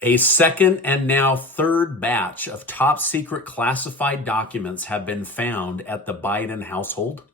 A second and now third batch of top secret classified documents have been found at the Biden household.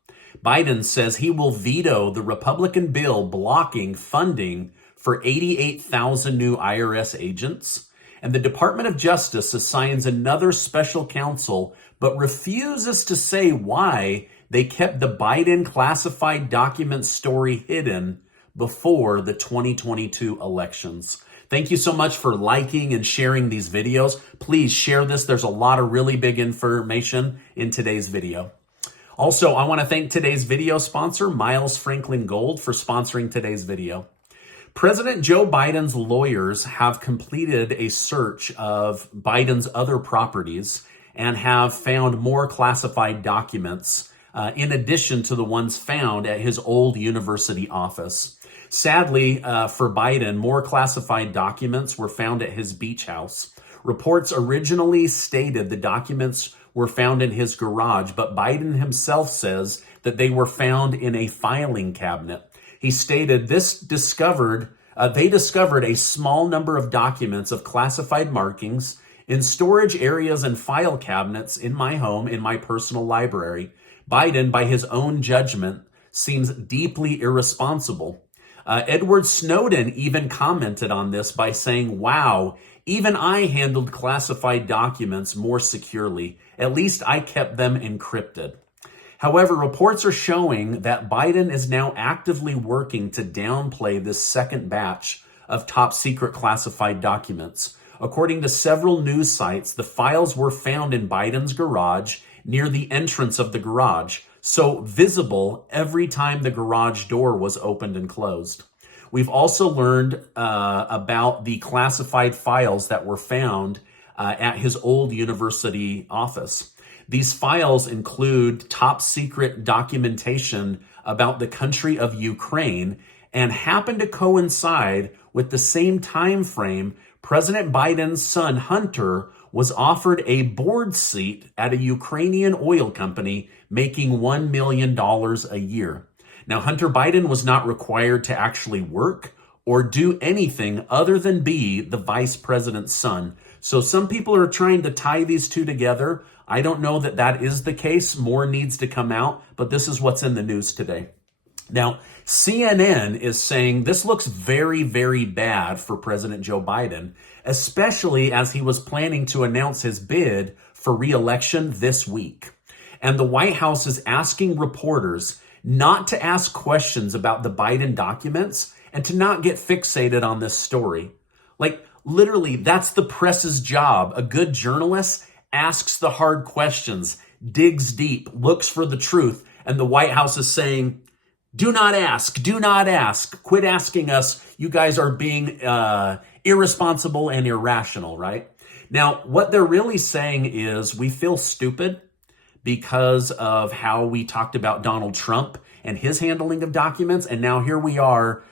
Biden says he will veto the Republican bill blocking funding for 88,000 new IRS agents. And the Department of Justice assigns another special counsel, but refuses to say why they kept the Biden classified document story hidden before the 2022 elections. Thank you so much for liking and sharing these videos. Please share this. There's a lot of really big information in today's video. Also, I want to thank today's video sponsor, Miles Franklin Gold, for sponsoring today's video. President Joe Biden's lawyers have completed a search of Biden's other properties and have found more classified documents in addition to the ones found at his old university office. Sadly, for Biden, more classified documents were found at his beach house. Reports originally stated the documents were found in his garage, but Biden himself says that they were found in a filing cabinet. He stated they discovered a small number of documents of classified markings in storage areas and file cabinets in my home, in my personal library. Biden, by his own judgment, seems deeply irresponsible. Edward Snowden even commented on this by saying, "Wow, even I handled classified documents more securely. At least I kept them encrypted." However, reports are showing that Biden is now actively working to downplay this second batch of top secret classified documents. According to several news sites, the files were found in Biden's garage near the entrance of the garage, so visible every time the garage door was opened and closed. We've also learned about the classified files that were found at his old university office. These files include top secret documentation about the country of Ukraine and happen to coincide with the same time frame President Biden's son Hunter was offered a board seat at a Ukrainian oil company making $1 million a year. Now, Hunter Biden was not required to actually work or do anything other than be the vice president's son. So some people are trying to tie these two together. I don't know that that is the case. More needs to come out, but this is what's in the news today. Now, CNN is saying this looks very, very bad for President Joe Biden, especially as he was planning to announce his bid for re-election this week. And the White House is asking reporters not to ask questions about the Biden documents and to not get fixated on this story. Like, literally, that's the press's job. A good journalist asks the hard questions, digs deep, looks for the truth, and the White House is saying, do not ask, quit asking us. You guys are being irresponsible and irrational, right? Now, what they're really saying is we feel stupid because of how we talked about Donald Trump and his handling of documents, and now here we are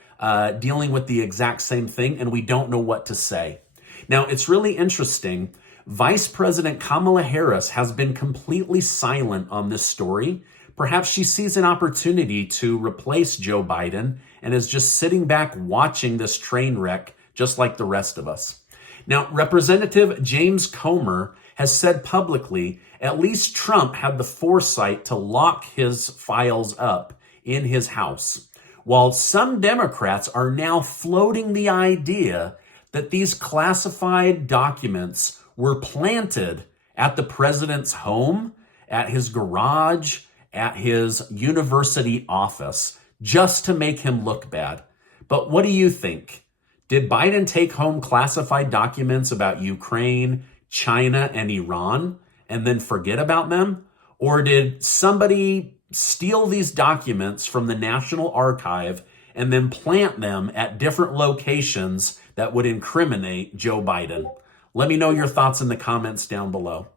dealing with the exact same thing, and we don't know what to say. Now, it's really interesting. Vice President Kamala Harris has been completely silent on this story. Perhaps she sees an opportunity to replace Joe Biden and is just sitting back watching this train wreck just like the rest of us. Now, Representative James Comer has said publicly at least Trump had the foresight to lock his files up in his house, while some Democrats are now floating the idea that these classified documents were planted at the president's home, at his garage, at his university office, just to make him look bad. But what do you think? Did Biden take home classified documents about Ukraine, China, and Iran and then forget about them? Or did somebody steal these documents from the National Archive and then plant them at different locations that would incriminate Joe Biden? Let me know your thoughts in the comments down below.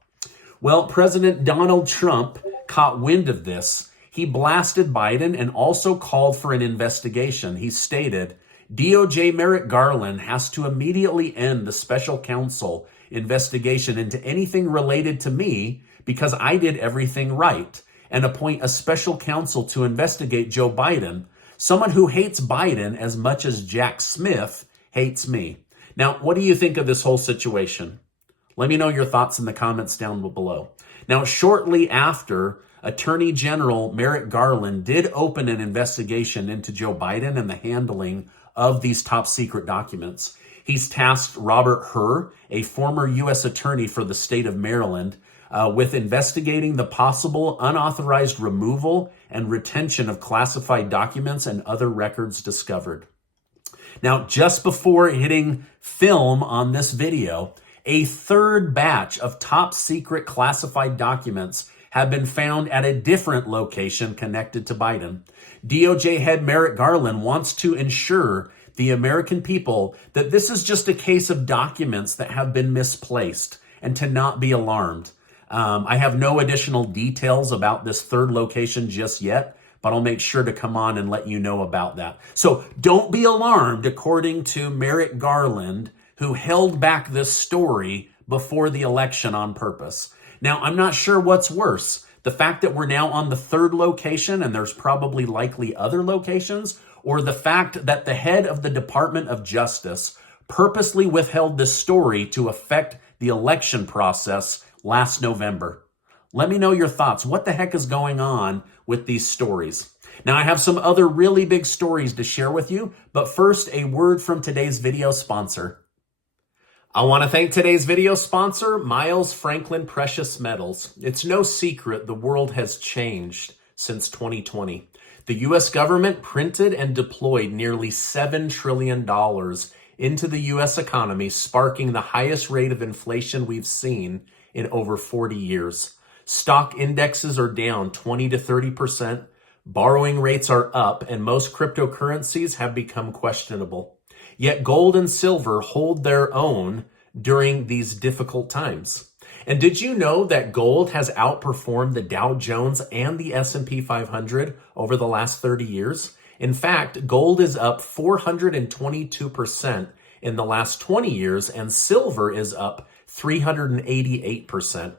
Well, President Donald Trump caught wind of this. He blasted Biden and also called for an investigation. He stated, DOJ Merrick Garland has to immediately end the special counsel investigation into anything related to me because I did everything right, and appoint a special counsel to investigate Joe Biden, someone who hates Biden as much as Jack Smith hates me. Now, what do you think of this whole situation? Let me know your thoughts in the comments down below. Now, shortly after, Attorney General Merrick Garland did open an investigation into Joe Biden and the handling of these top secret documents. He's tasked Robert Hur, a former U.S. attorney for the state of Maryland, with investigating the possible unauthorized removal and retention of classified documents and other records discovered. Now, just before hitting film on this video, a third batch of top secret classified documents have been found at a different location connected to Biden. DOJ head Merrick Garland wants to ensure the American people that this is just a case of documents that have been misplaced and to not be alarmed. I have no additional details about this third location just yet, but I'll make sure to come on and let you know about that. So don't be alarmed, according to Merrick Garland, who held back this story before the election on purpose. Now, I'm not sure what's worse, the fact that we're now on the third location and there's probably likely other locations, or the fact that the head of the Department of Justice purposely withheld this story to affect the election process last November. Let me know your thoughts. What the heck is going on with these stories? Now, I have some other really big stories to share with you, but first, a word from today's video sponsor. I want to thank today's video sponsor, Miles Franklin Precious Metals. It's no secret the world has changed since 2020. The U.S. government printed and deployed nearly $7 trillion into the U.S. economy, sparking the highest rate of inflation we've seen in over 40 years. Stock indexes are down 20 to 30%, borrowing rates are up, and most cryptocurrencies have become questionable. Yet gold and silver hold their own during these difficult times. And did you know that gold has outperformed the Dow Jones and the S&P 500 over the last 30 years? In fact, gold is up 422% in the last 20 years, and silver is up 388%.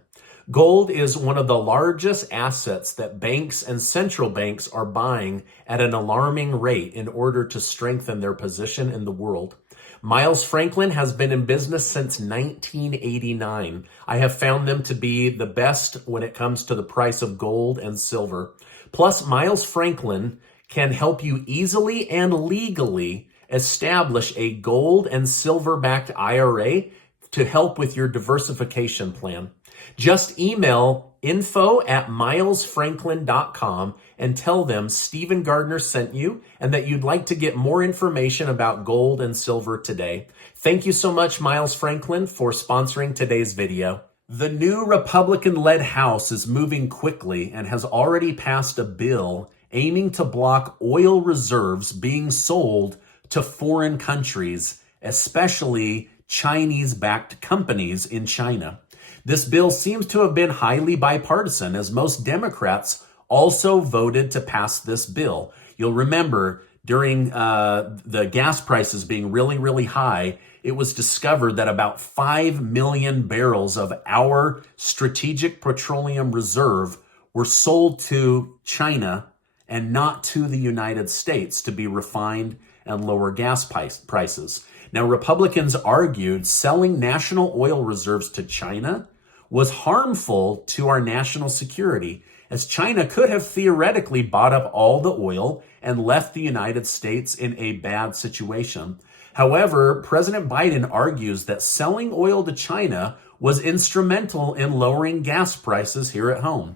Gold is one of the largest assets that banks and central banks are buying at an alarming rate in order to strengthen their position in the world. Miles Franklin has been in business since 1989. I have found them to be the best when it comes to the price of gold and silver. Plus, Miles Franklin can help you easily and legally establish a gold and silver-backed IRA to help with your diversification plan. Just email info@milesfranklin.com and tell them Stephen Gardner sent you and that you'd like to get more information about gold and silver today. Thank you so much, Miles Franklin, for sponsoring today's video. The new Republican-led House is moving quickly and has already passed a bill aiming to block oil reserves being sold to foreign countries, especially Chinese-backed companies in China. This bill seems to have been highly bipartisan, as most Democrats also voted to pass this bill. You'll remember during the gas prices being really, really high, it was discovered that about 5 million barrels of our strategic petroleum reserve were sold to China and not to the United States to be refined and lower gas prices. Now, Republicans argued selling national oil reserves to China was harmful to our national security, as China could have theoretically bought up all the oil and left the United States in a bad situation. However, President Biden argues that selling oil to China was instrumental in lowering gas prices here at home.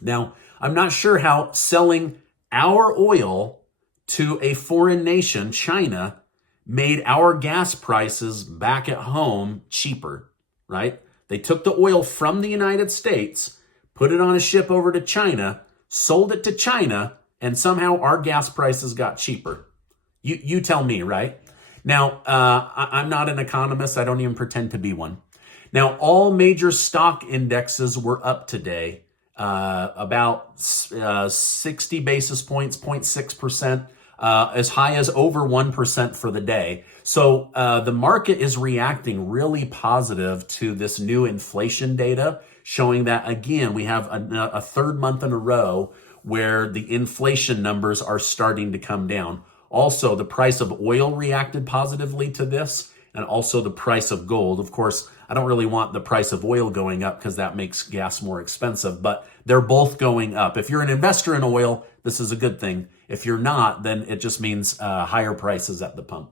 Now, I'm not sure how selling our oil to a foreign nation, China, made our gas prices back at home cheaper, right? They took the oil from the United States, put it on a ship over to China, sold it to China, and somehow our gas prices got cheaper. You tell me, right? Now, I'm not an economist. I don't even pretend to be one. Now, all major stock indexes were up today, about 60 basis points, 0.6%. As high as over 1% for the day. So the market is reacting really positive to this new inflation data, showing that, again, we have a third month in a row where the inflation numbers are starting to come down. Also, the price of oil reacted positively to this. and also the price of gold. Of course, I don't really want the price of oil going up because that makes gas more expensive, but they're both going up. If you're an investor in oil, this is a good thing. If you're not, then it just means higher prices at the pump.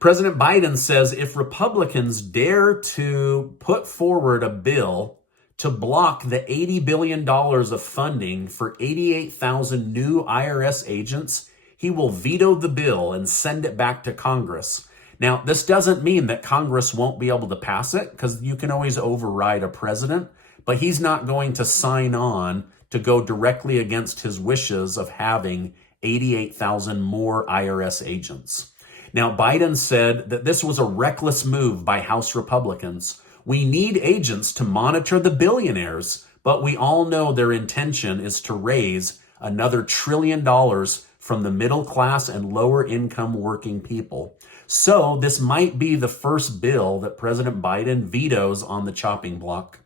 President Biden says if Republicans dare to put forward a bill to block the $80 billion of funding for 88,000 new IRS agents, he will veto the bill and send it back to Congress. Now, this doesn't mean that Congress won't be able to pass it, because you can always override a president, but he's not going to sign on to go directly against his wishes of having 88,000 more IRS agents. Now, Biden said that this was a reckless move by House Republicans. We need agents to monitor the billionaires, but we all know their intention is to raise another $1 trillion from the middle class and lower income working people. So this might be the first bill that President Biden vetoes on the chopping block.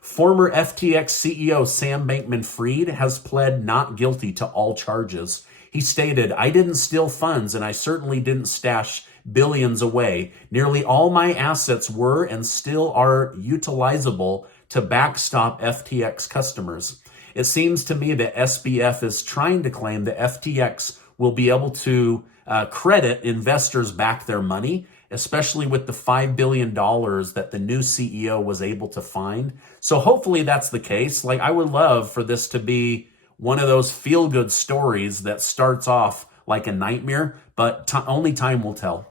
Former FTX CEO Sam Bankman-Fried has pled not guilty to all charges. He stated, "I didn't steal funds and I certainly didn't stash billions away. Nearly all my assets were and still are utilizable to backstop FTX customers." It seems to me that SBF is trying to claim that FTX will be able to credit investors back their money, especially with the $5 billion that the new CEO was able to find. So hopefully that's the case. Like, I would love for this to be one of those feel-good stories that starts off like a nightmare, but only time will tell.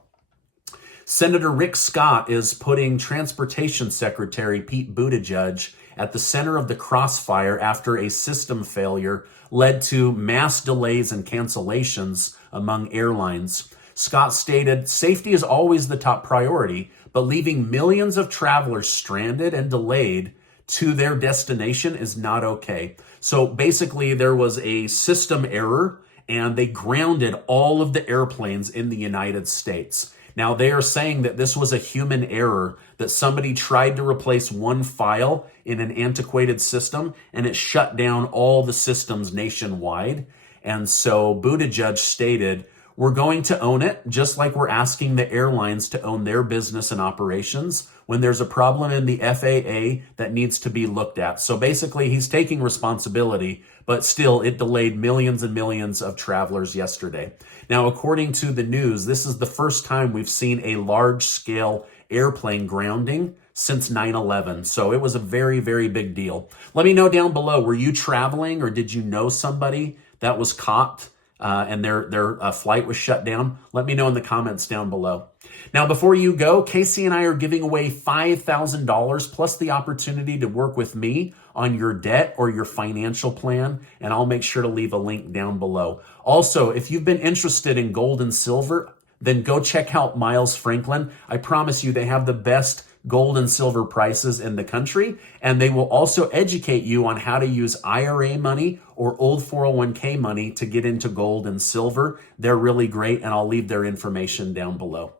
Senator Rick Scott is putting Transportation Secretary Pete Buttigieg at the center of the crossfire after a system failure led to mass delays and cancellations among airlines. Scott stated, "Safety is always the top priority, but leaving millions of travelers stranded and delayed to their destination is not okay." So basically, there was a system error and they grounded all of the airplanes in the United States. Now, they are saying that this was a human error, that somebody tried to replace one file in an antiquated system and it shut down all the systems nationwide. And so Buttigieg stated, "We're going to own it, just like we're asking the airlines to own their business and operations when there's a problem in the FAA that needs to be looked at." So basically, he's taking responsibility, but still, it delayed millions and millions of travelers yesterday. Now, according to the news, this is the first time we've seen a large-scale airplane grounding since 9/11. So it was a very, very big deal. Let me know down below, were you traveling or did you know somebody that was caught and their flight was shut down? Let me know in the comments down below. Now, before you go, Casey and I are giving away $5,000 plus the opportunity to work with me on your debt or your financial plan, and I'll make sure to leave a link down below. Also, if you've been interested in gold and silver, then go check out Miles Franklin. I promise you they have the best gold and silver prices in the country, and they will also educate you on how to use IRA money or old 401k money to get into gold and silver. They're really great, and I'll leave their information down below.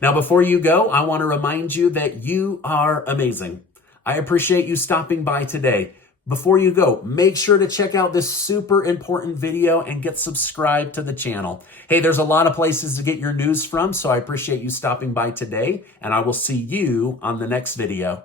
Now, before you go, I want to remind you that you are amazing. I appreciate you stopping by today. Before you go, make sure to check out this super important video and get subscribed to the channel. Hey, there's a lot of places to get your news from, so I appreciate you stopping by today, and I will see you on the next video.